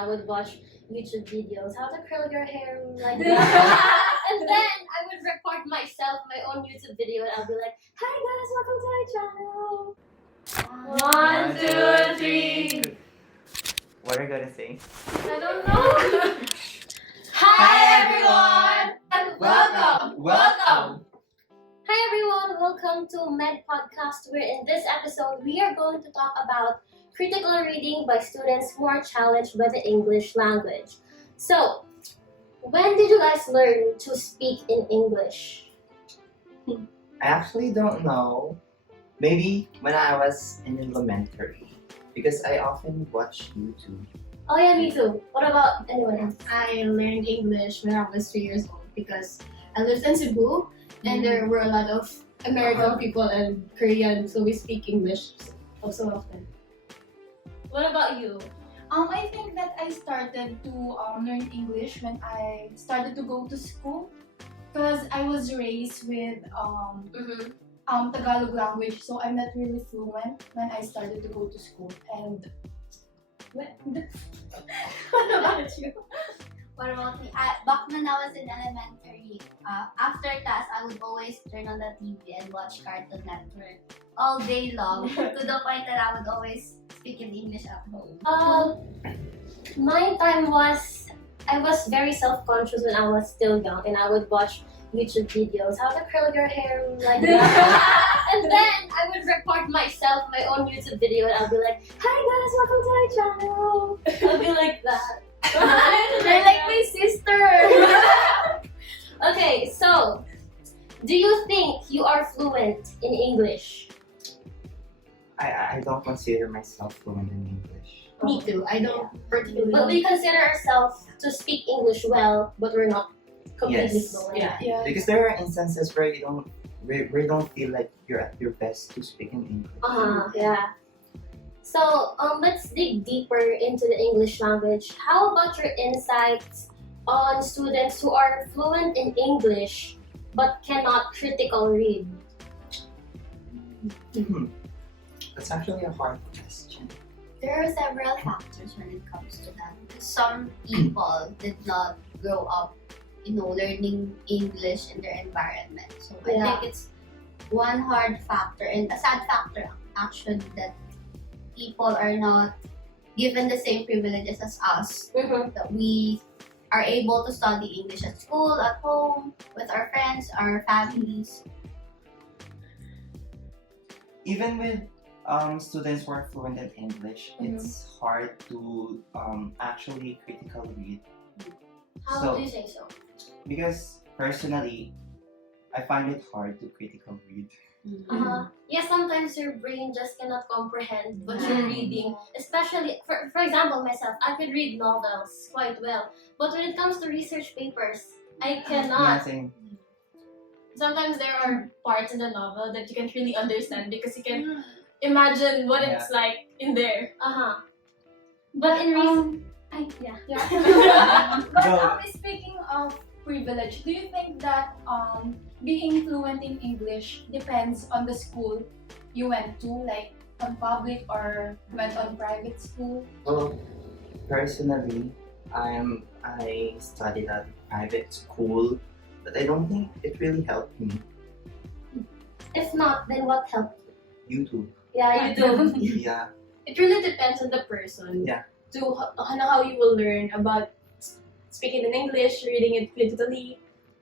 I would watch YouTube videos, how to curl your hair like that. And then I would record myself, my own YouTube video, and I'll be like, hi guys, welcome to my channel. 1, 2, 3. What are you gonna say? I don't know. Hi everyone! Welcome! Hi everyone, welcome to Med Podcast, where in this episode we are going to talk about critical reading by students who are challenged by the English language. So, when did you guys learn to speak in English? I actually don't know. Maybe when I was in elementary, because I often watch YouTube. Oh yeah, me too. What about anyone else? I learned English when I was 3 years old because I lived in Cebu and there were a lot of American people and Korean, so we speak English so often. What about you? I think that I started to learn English when I started to go to school because I was raised with Tagalog language, so I'm not really fluent when I started to go to school. And what about you? What about me? Back when I was in elementary, after class, I would always turn on the TV and watch Cartoon Network all day long to the point that I would always speak in English at home. My time was, I was very self-conscious when I was still young, and I would watch YouTube videos, how to curl your hair like that. And then I would record myself, my own YouTube video, and I'll be like, hi guys, welcome to my channel. I'll be like that. You're like my sister! Okay, so, do you think you are fluent in English? I don't consider myself fluent in English. Me too. I don't particularly. But we consider ourselves to speak English well, but we're not completely Yes. fluent. Yeah. Because there are instances where you don't feel like you're at your best to speak in English. Yeah. So, let's dig deeper into the English language. How about your insights on students who are fluent in English but cannot critical read? That's actually a hard question. There are several factors when it comes to that. Some people did not grow up, learning English in their environment. So I think it's one hard factor and a sad factor actually that people are not given the same privileges as us. That we are able to study English at school, at home, with our friends, our families. Even with students who are fluent in English, it's hard to actually critical read. How do you say so? Because personally, I find it hard to critical read. Yeah, sometimes your brain just cannot comprehend what you're reading. Especially, for example, myself, I could read novels quite well. But when it comes to research papers, I Yeah, cannot. same. Sometimes there are parts in the novel that you can't really understand because you can imagine what it's like in there. But in reason, But speaking of privilege, do you think that being fluent in English depends on the school you went to, like on public or went on private school? Well, personally, I studied at a private school, but I don't think it really helped me. if not, then what helped you? YouTube. Yeah, you do. Yeah. It really depends on the person. Yeah. To how you will learn about speaking in English, reading it critically,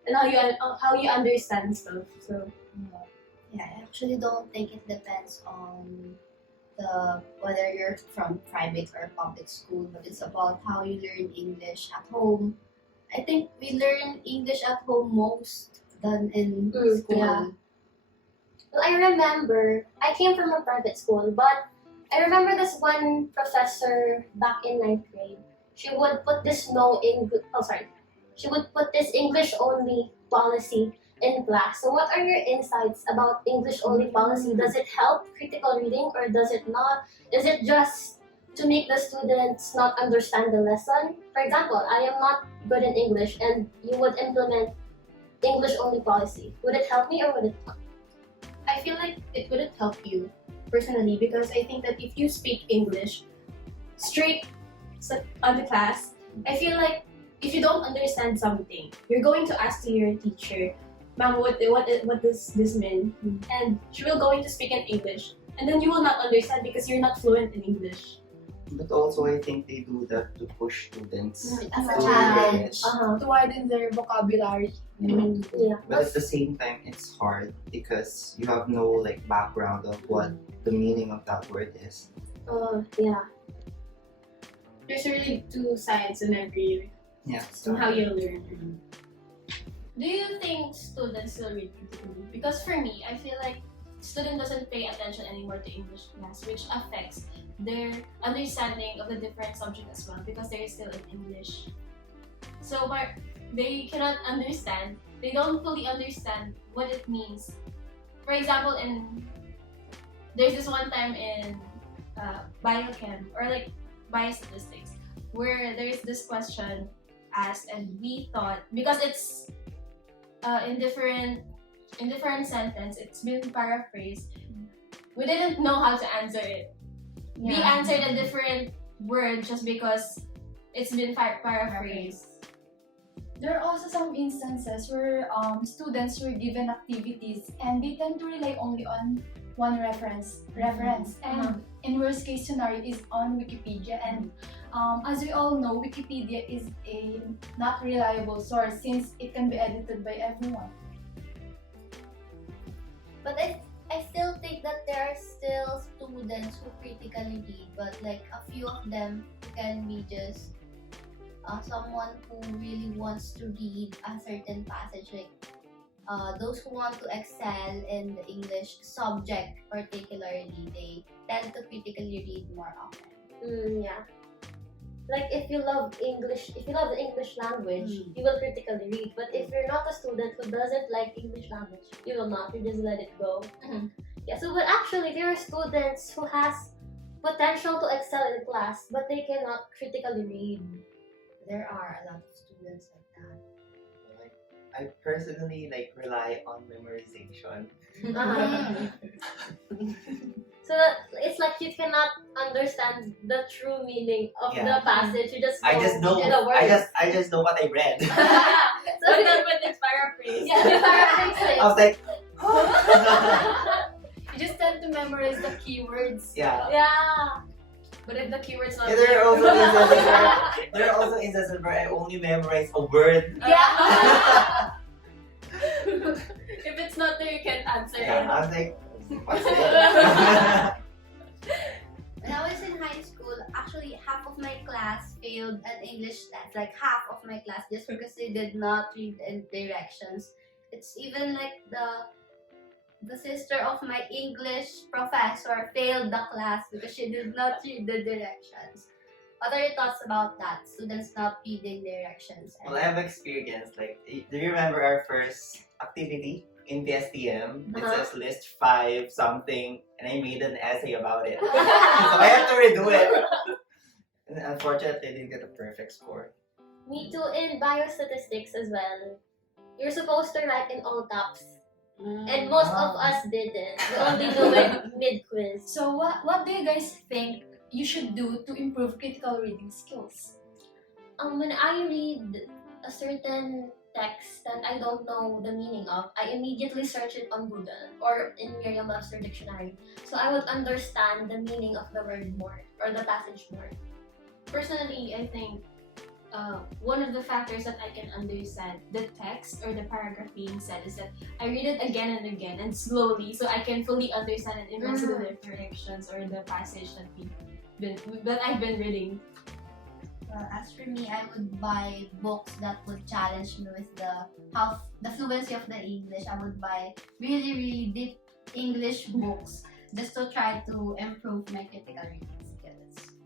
and how you understand stuff. So Yeah, I actually don't think it depends on whether you're from private or public school, but it's about how you learn English at home. I think we learn English at home most than in school. yeah. Well, I remember, I came from a private school, but I remember this one professor back in 9th grade. She would put this she would put this English only policy in class. So what are your insights about English only policy? Does it help critical reading or does it not? Is it just to make the students not understand the lesson? For example, I am not good in English and you would implement English only policy. Would it help me or would it not? I feel like it wouldn't help you personally because I think that if you speak English straight on the class, I feel like if you don't understand something, you're going to ask to your teacher, "Ma'am, what does this mean?" And she will going to speak in English, and then you will not understand because you're not fluent in English. But also, I think they do that to push students As a to challenge. learn it. To widen their vocabulary. Yeah. But at the same time, it's hard because you have no like background of what the meaning of that word is. Yeah. There's really two sides in every Yeah. how you learn. Do you think students will read critically? Because for me, I feel like student doesn't pay attention anymore to English class, which affects their understanding of the different subject as well because they're still in English. So they cannot understand. They don't fully understand what it means. For example, there's this one time in biochem or like biostatistics where there's this question asked, and we thought because it's in different sentence, it's been paraphrased. We didn't know how to answer it. We answered a different word just because it's been paraphrased. There are also some instances where students were given activities and they tend to rely only on one reference. And in worst case scenario is on Wikipedia, and as we all know, Wikipedia is a not reliable source since it can be edited by everyone. But I still think that there are still students who critically read, but like a few of them can be just someone who really wants to read a certain passage, like those who want to excel in the English subject particularly, they tend to critically read more often. Yeah. Like if you love the English language, you will critically read. But if you're not a student who doesn't like English language, you will not. You just let it go. Yeah. So, but actually, there are students who has potential to excel in class, but they cannot critically read. There are a lot of students like that. Like, I personally like rely on memorization. So that it's like you cannot understand the true meaning of Yeah. the passage. You just I just know. the words. I just know what I read. So But then when it's paraphrased, yeah, you paraphrase it. I was like, You just tend to memorize the keywords. yeah. Yeah. but if the keyword's not Yeah, there are also instances where I only memorize a word. Yeah. if it's not there, you can't answer Yeah, it. I was like, what's it? When I was in high school, actually half of my class failed an English test. Like half of my class just because they did not read the directions. It's even like the sister of my English professor failed the class because she did not read the directions. What are your thoughts about that? Students not reading directions. Well, I have experience. Like, do you remember our first activity in PSTM? It says list 5 something, and I made an essay about it. So I have to redo it. And unfortunately, I didn't get a perfect score. Me too. In biostatistics as well, you're supposed to write in all caps, and most of us didn't. We only do it mid-quiz. So what do you guys think you should do to improve critical reading skills? When I read a certain text that I don't know the meaning of, I immediately search it on Google or in Merriam-Webster dictionary, so I would understand the meaning of the word more or the passage more. Personally, I think one of the factors that I can understand the text or the paragraph being said is that I read it again and again and slowly so I can fully understand and immerse in the directions or the passage that I've been reading. As for me, I would buy books that would challenge me with the fluency of the English. I would buy really, really deep English books just to try to improve my critical reading skills.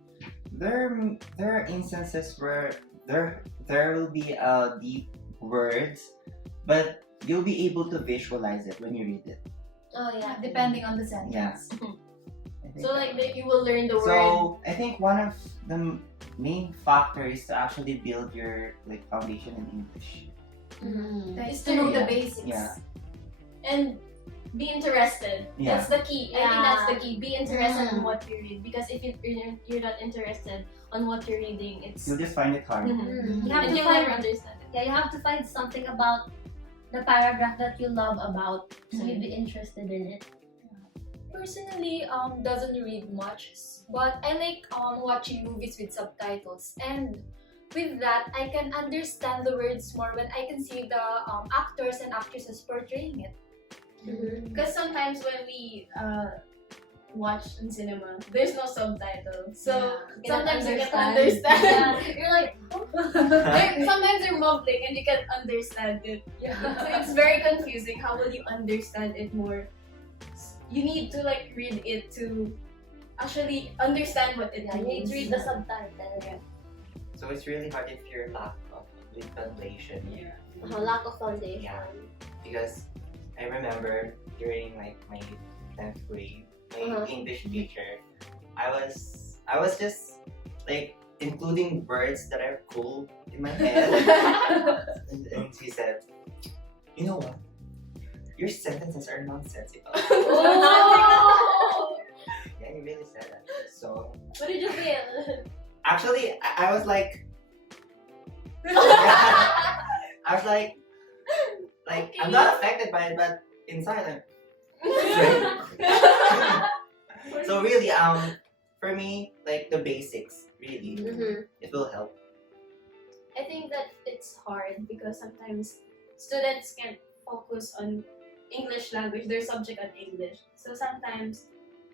There are instances where there will be deep words, but you'll be able to visualize it when you read it. Oh yeah. Depending on the sentence. Yeah. I think So like you will learn the word. So I think one of the main factors is to actually build your like foundation in English. Is to know the Yeah. basics. Yeah. And be interested. Yeah. That's the key. I think that's the Yeah. key. Be interested in Mm. what you read, because if you're not interested on what you're reading, it's You'll just find it hard. Mhm. You have and to you'll find never understand it. Yeah, you have to find something about the paragraph that you love about, so you'd be interested in it. Personally, doesn't read much, but I like watching movies with subtitles, and with that, I can understand the words more when I can see the actors and actresses portraying it. Because sometimes when we watch in cinema, there's no subtitle. So sometimes you can't understand. Yeah, you're like, Sometimes they're mumbling and you can't understand it. So it's very confusing. How will you understand it more? You need to like read it to actually understand what it yeah, you need means. to read the subtitle. So it's really hard if you're lack of with translation. Lack of foundation. Yeah. Because I remember during like my 10th grade, my English teacher, I was just like including words that are cool in my head. and she said, you know what? Your sentences are nonsensical. Oh! Yeah, you really said that. So What did you feel? actually, I was like, I was like, I'm not affected by it, but inside I'm. So really, for me, like the basics, really, it will help. I think that it's hard because sometimes students can't focus on English language, their subject on English. So sometimes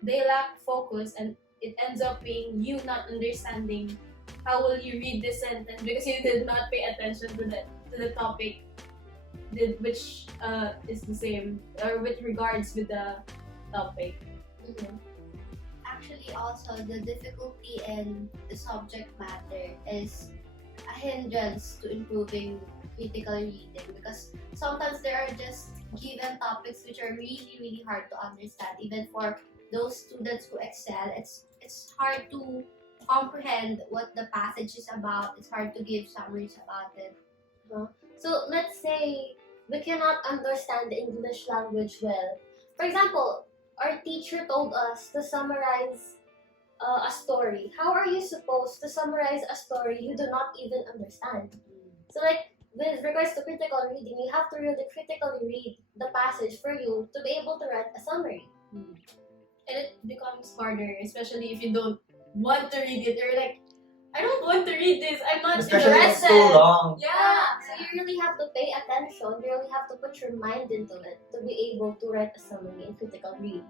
they lack focus and it ends up being you not understanding how will you read this sentence because you did not pay attention to the topic which is the same or with regards with the topic. Actually, also the difficulty in the subject matter is a hindrance to improving critical reading, because sometimes there are just given topics which are really hard to understand. Even for those students who excel, it's hard to comprehend what the passage is about. It's hard to give summaries about it. So let's say we cannot understand the English language well. For example, our teacher told us to summarize a story. How are you supposed to summarize a story you do not even understand? So like, with regards to critical reading, you have to really critically read the passage for you to be able to write a summary. And it becomes harder, especially if you don't want to read it. You're like, I don't want to read this. I'm not Especially if it's interested. too long. Yeah. So you really have to pay attention, you really have to put your mind into it to be able to write a summary in critical reading.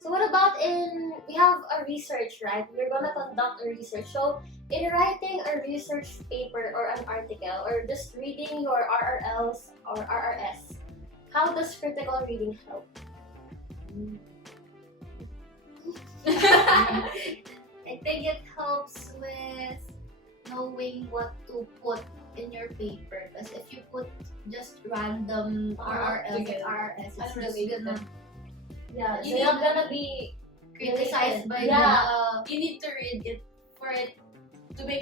So what about we have a research, right? We're gonna conduct a research. So in writing a research paper or an article or just reading your RRLs or RRS, how does critical reading help? I think it helps with knowing what to put in your paper, because if you put just random RRLs and RRS, it's just Unrelated. gonna Yeah, You you're not need- gonna be criticized by Yeah. You need to read it for it to make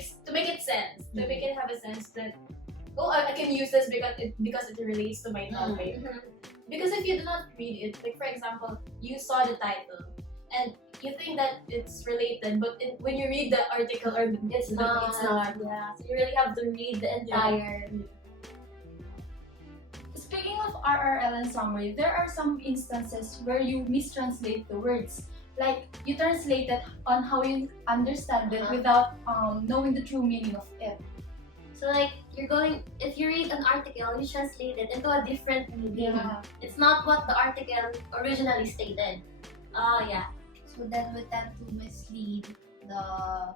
it sense. To make it have a sense that I can use this because it relates to my topic. Because if you do not read it, like for example, you saw the title and you think that it's related, but when you read the article or It's not. it's not. Yeah, so you really have to read the entire. Speaking of RRL and summary, there are some instances where you mistranslate the words. Like, you translate it on how you understand it without knowing the true meaning of it. So like if you read an article, you translate it into a different meaning. Yeah. It's not what the article originally stated. Yeah. So then we tend to mislead the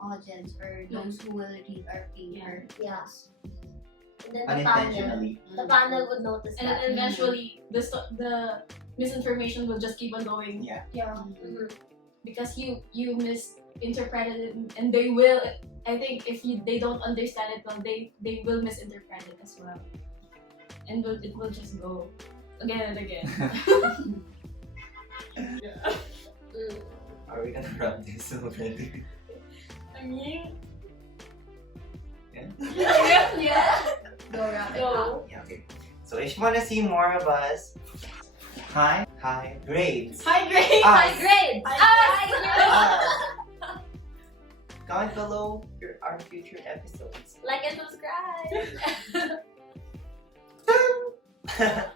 audience or those who will read our paper. Yeah. And then Unintentionally. the panel would notice And that. then eventually the misinformation will just keep on going. Yeah. Yeah. Because you misinterpreted it, and they will. I think if they don't understand it well, they will misinterpret it as well, and it will just go again and again. Are we gonna run this already? I mean, Yeah. yeah. Go wrap it Go. up. Yeah, okay. So if you wanna see more of us, high grades. High grade! Us. High grades! Us. Comment below our future episodes. Like and subscribe!